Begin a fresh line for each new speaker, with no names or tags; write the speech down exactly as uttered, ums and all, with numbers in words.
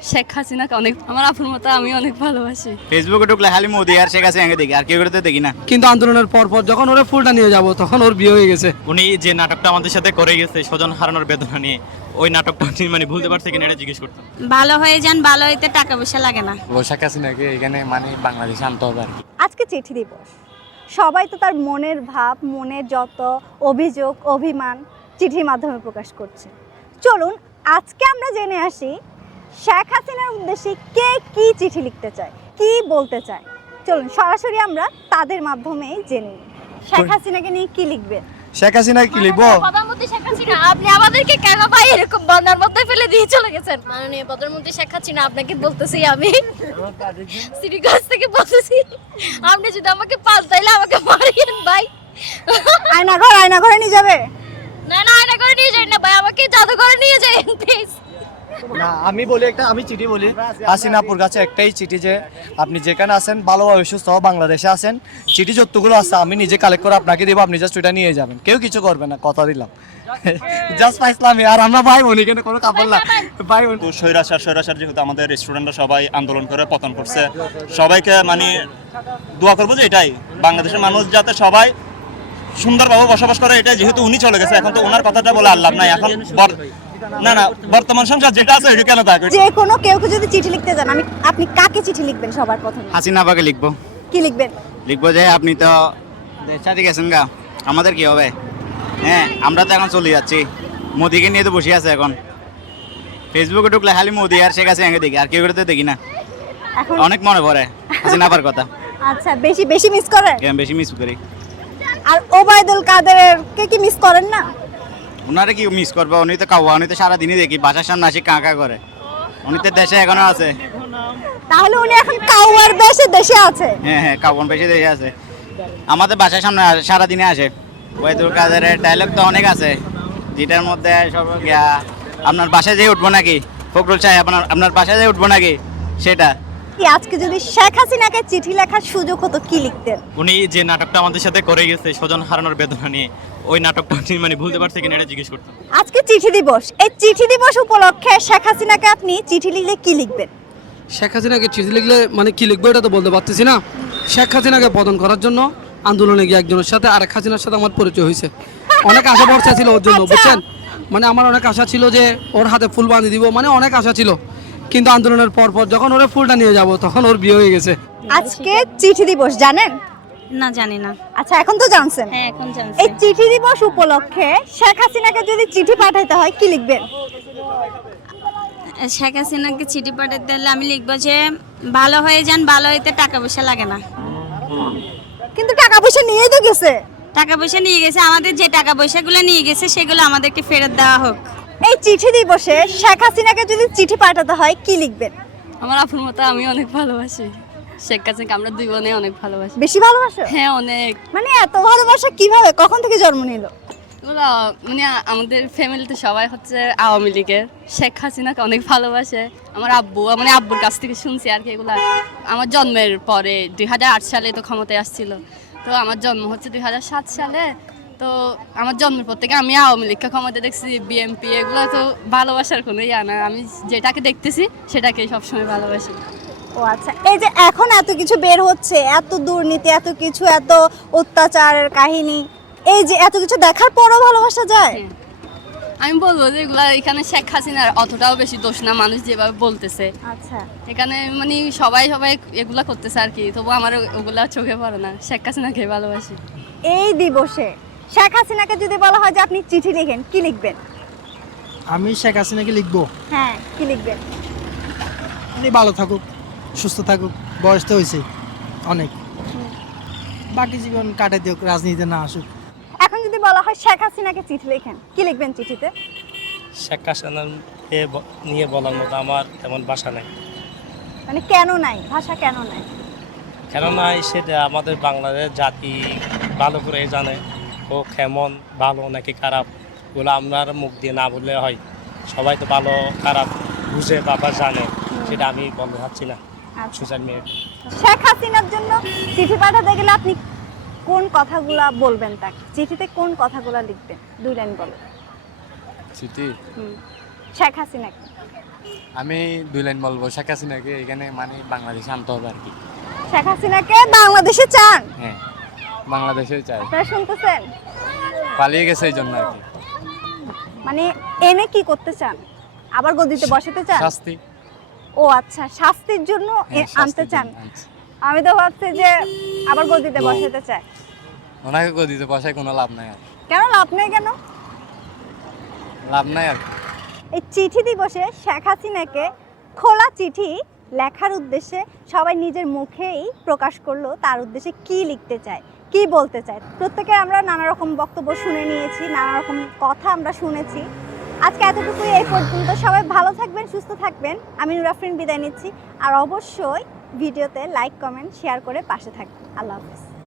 শেখ হাসিনাকে অনেক আমার আপুর মতো আমি অনেক ভালোবাসি।
ফেসবুকে ঢুকলে খালি মোদি আর শেখ হাসিনাকে দেখি, আর কেউ তো দেখি না।
কিন্তু আন্দোলনের পর পর যখন ওরা ফুলটা নিয়ে যাব তখন ওর বিয়ে হয়ে গেছে।
উনি যে নাটকটা আমাদের সাথে করে গেছে স্বজন হারানোর বেদনা নিয়ে, ওই নাটকটা উনি মানে ভুলতে পারছে কিনা এটা জিজ্ঞেস করতাম।
ভালো হয়ে যান, ভালো হইতে টাকা পয়সা লাগে না।
শেখ হাসিনাকে এখানে মানে বাংলাদেশে আনতে হবে আর কি।
আজকে চিঠি দিবস, সবাই তো তার মনের ভাব, মনের যত অভিযোগ অভিমান চিঠির মাধ্যমে প্রকাশ করছে। চলুন আজকে আমরা জেনে আসি শেখ হাসিনার উদ্দেশ্যে কে কি চিঠি লিখতে চায়, কি বলতে চায়। চলুন সরাসরি আমরা তাদের মাধ্যমেই জেনে নিই। শেখ হাসিনাকে নিয়ে কি লিখবেন?
শেখ হাসিনা কি লিখবো?
প্রধানমন্ত্রী শেখ হাসিনা, আপনি আমাদেরকে কেন ভাই এরকম বন্যার মধ্যে ফেলে দিয়ে চলে গেছেন? মাননীয় প্রধানমন্ত্রী শেখ হাসিনা, আপনাকে বলতেছি আমি সিটিগঞ্জ থেকে বলতেছি, আপনি যদি আমাকে পাল্টাইলে আমাকে মারিয়েন ভাই।
আয়নাঘর আয়নাঘরে নিয়ে যাবে?
না না, আয়না করে নিয়ে যাই না ভাই, আমাকে জাদুঘরে নিয়ে যান প্লিজ।
না আমি বলি একটা, আমি চিঠি বলি হাসিনাপুর কাছে একটাই চিঠি যে আপনি যেখানে আছেন ভালোভাবে সুস্থ বাংলাদেশে আছেন, চিঠি যতগুলো আছে আমি নিজে কালেক্ট করে আপনাকে দেবো, আপনি জাস্ট ওইটা নিয়ে যাবেন, কেউ কিছু করবে না, কথা দিলাম। জাস্ট পাইছিলাম আর আমরা ভাই বোন, এখানে কোনো কাপড় না ভাই বোন।
তো স্বৈরাচার স্বৈরাচার যেহেতু আমাদের স্টুডেন্টরা সবাই আন্দোলন করে পতন করছে, সবাইকে মানে দোয়া করবো যে এটাই বাংলাদেশের মানুষ যাতে সবাই সুন্দরভাবে বসবাস করে, এটা যেহেতু উনি চলে গেছে এখন তো ওনার কথাটা বলে আর লাভ নাই। এখন না না বর্তমান সংসার যেটা আছে এটা কেন থাকবে?
যে কোনো কেউকে যদি চিঠি লিখতে যান, আমি আপনি কাকে চিঠি লিখবেন সবার প্রথমে?
হাসিনা আপাকে লিখবো।
কি লিখবেন?
লিখবো যে আপনি তো দেশ ছাড়তে গেছেন গা, আমাদের কি হবে? হ্যাঁ আমরা তো এখন চলে যাচ্ছি, মোদিকে নিয়ে তো বসে আছে এখন। ফেসবুকে ঢুকলে খালি মোদি আর শেখ হাসিনাকে দেখি, আর কেউ তো দেখি না।
এখন
অনেক মনে পড়ে হাসিনা আপার কথা,
আচ্ছা, বেশি বেশি মিস করেন?
আমি বেশি মিস করি।
আর ওবায়দুল কাদেরের কে কি মিস করেন না?
ওনারে কি মিস করবো, উনি তো কাউয়া, উনি তো সারাদিনই দেখি বাসার সামনে আসি কাঁ কাঁ করে। উনি তো দেশে এখনো আছে।
তাহলে উনি এখন কাউয়ার বেশে দেশে আছে?
হ্যাঁ হ্যাঁ কাউন বেশি দেশে আছে, আমাদের বাসার সামনে সারাদিনে আসে। ওয়াহিদুল কাদেরের ডায়লগ তো অনেক আছে, যেটার মধ্যে সব গিয়া আপনার বাসায় যেয়ে উঠবো নাকি, ফখরুল সাহেব আপনার আপনার বাসায় যেয়ে উঠবো নাকি, সেটা।
কি আজকে যদি শেখ হাসিনাকে চিঠি লেখার সুযোগ হতো কি লিখতেন?
উনি যে নাটকটা আমাদের সাথে করে গেছে স্বজন হারানোর বেদনা নিয়ে, ওই নাটকটা উনি মানে ভুলতে পারছে কিনা এটা জিজ্ঞেস করতাম।
আজকে চিঠি দিবস, এই চিঠি দিবস উপলক্ষে শেখ হাসিনাকে আপনি চিঠি লিখলে কি লিখবেন?
শেখ হাসিনাকে চিঠি লিখলে মানে কি লিখবো এটা তো বলতে পারতেছি না। শেখ হাসিনাকে পতন করার জন্য আন্দোলনে গিয়ে একজনের সাথে আরেক হাসিনার সাথে আমার পরিচয় হয়েছে। অনেক আশা ভরসা ছিল ওর জন্য, বুঝছেন? মানে আমার অনেক আশা ছিল যে ওর হাতে ফুল বাঁধিয়ে দিব, মানে অনেক আশা ছিল। কিন্তু আন্দোলনের পর পর যখন ওরা ফুলটা নিয়ে যাব তখন ওর বিয়ে হয়ে গেছে।
আজকে চিঠি দিবস জানেন?
না জানি না।
আচ্ছা এখন তো জানছেন।
হ্যাঁ এখন জানছি।
এই চিঠি দিবস উপলক্ষে শেখ হাসিনাকে যদি চিঠি পাঠাইতে হয় কি লিখবেন?
শেখ হাসিনাকে চিঠি পাঠাতে হলে আমি লিখবো যে ভালো হয়ে যান, ভালো হইতে টাকা পয়সা লাগে না।
কিন্তু টাকা পয়সা নিয়েই তো গেছে।
টাকা পয়সা নিয়ে গেছে, আমাদের যে টাকা পয়সাগুলো নিয়ে গেছে সেগুলো আমাদেরকে ফেরত দেওয়া হোক।
এই চিঠি দিবসে শেখ হাসিনাকে যদি চিঠি পাঠাতে হয় কি লিখবেন?
আমার আপুর মতো আমি অনেক ভালোবাসি শেখ হাসিনাকে, আমরা দুই বোনে অনেক ভালোবাসি।
বেশি ভালোবাসো?
হ্যাঁ অনেক।
মানে এত ভালোবাসা কিভাবে, কখন থেকে জন্ম নিল?
ওরা মানে আমাদের ফ্যামিলিতে সবাই হচ্ছে আওয়ামী লীগের, শেখ হাসিনাকে অনেক ভালোবাসে। আমার আব্বু মানে আব্বুর কাছ থেকে শুনছি আর কি এগুলা। আমার জন্মের পরে দুই হাজার আট সালে তো ক্ষমতায় আসছিল, তো আমার জন্ম হচ্ছে দুই হাজার সাত সালে। তো আমার জন্মের পর থেকে আমি আওয়ামী লীগকে ক্ষমতা দেখছি, বিএনপি, এগুলো তো ভালোবাসার কোনো ইয়া না। আমি যেটাকে দেখতেছি সেটাকেই সবসময় ভালোবাসি।
ও আচ্ছা, এই যে এখন এত কিছু বের হচ্ছে, এত দুর্নীতি, এত কিছু, এত অত্যাচারের কাহিনী, এই যে এত কিছু দেখার পরও ভালোবাসা যায়?
আমি বলবো যে এগুলা এখানে শেখ হাসিনার অতটাও বেশি দোষ না, মানুষ যেভাবে বলতেছে।
আচ্ছা,
এখানে মানে সবাই সবাই এগুলা করতেছে আর কি, তবু আমার ওগুলা চোখে পড়ে না, শেখ হাসিনাকে ভালোবাসি।
এই দিবসে শেখ হাসিনাকে যদি বলা হয় যে আপনি চিঠি লিখেন কি লিখবেন?
আমি শেখ হাসিনাকে লিখবো,
হ্যাঁ কি লিখবেন?
উনি ভালো থাকুক, সুস্থ থাকুক, বয়স তো হয়েছে অনেক, বাকি জীবন কাটাই দিও, রাজনীতিতে না আসুক।
এখন যদি বলা হয় শেখ হাসিনাকে চিঠি লিখেন কি লিখবেন চিঠিতে?
শেখ হাসিনাকে নিয়ে বলার মতো আমার তেমন ভাষা নাই।
মানে কেন নাই ভাষা, কেন নাই?
কেননা সেটা আমাদের বাংলাদেশ জাতি ভালো করে জানে ও কেমন, ভালো নাকি খারাপ, ওগুলো আপনার মুখ দিয়ে না বললে হয়। সবাই তো ভালো খারাপ বুঝে বাবা জানে, সেটা আমি বলতে চাচ্ছি না সোশ্যাল মিডিয়া।
শেখ হাসিনার জন্য চিঠি পাঠাতে গেলে আপনি কোন কথাগুলা বলবেন তাকে? চিঠিতে কোন কথাগুলা লিখবেন? দুই লাইন বলো।
চিঠি
হুম শেখ হাসিনাকে
আমি দুই লাইন বলবো, শেখ হাসিনাকে এখানে মানে বাংলাদেশে আনতে হবে আর কি।
শেখ হাসিনাকে বাংলাদেশে চান?
হ্যাঁ, বাংলাদেশে চাই।
আপনারা শুনতেছেন?
পালিয়ে গেছে এই জন্য আর কি।
মানে এনে কি করতে চান? আবার গদিতে বসাতে চান?
শাস্তি।
ও আচ্ছা, শাস্তির জন্য এ-
হ্যাঁ,
আনতে
শাস্তির
চান।
জন্য আনছি।
আমি তো ভাবছি যে আবার গদিতে বসাতে চায়।
ওনাকে গদিতে বসায় কোনো লাভ নাই আর।
কেন লাভ নেই কেন?
লাভ নাই আর।
এই চিঠি দিবসে শেখ হাসিনাকে খোলা চিঠি লেখার উদ্দেশ্যে সবাই নিজের মুখেই প্রকাশ করলো তার উদ্দেশ্যে কি লিখতে চায়, কি বলতে চায়। প্রত্যেকে আমরা নানা রকম বক্তব্য শুনে নিয়েছি, নানা রকম কথা আমরা শুনেছি। আজকে এতটুকুই, এই পর্যন্ত। সবাই ভালো থাকবেন, সুস্থ থাকবেন। আমি নুরাফরিন বিদায় নিচ্ছি। আর অবশ্যই ভিডিওতে লাইক, কমেন্ট, শেয়ার করে পাশে থাকবেন। আল্লাহ হাফেজ।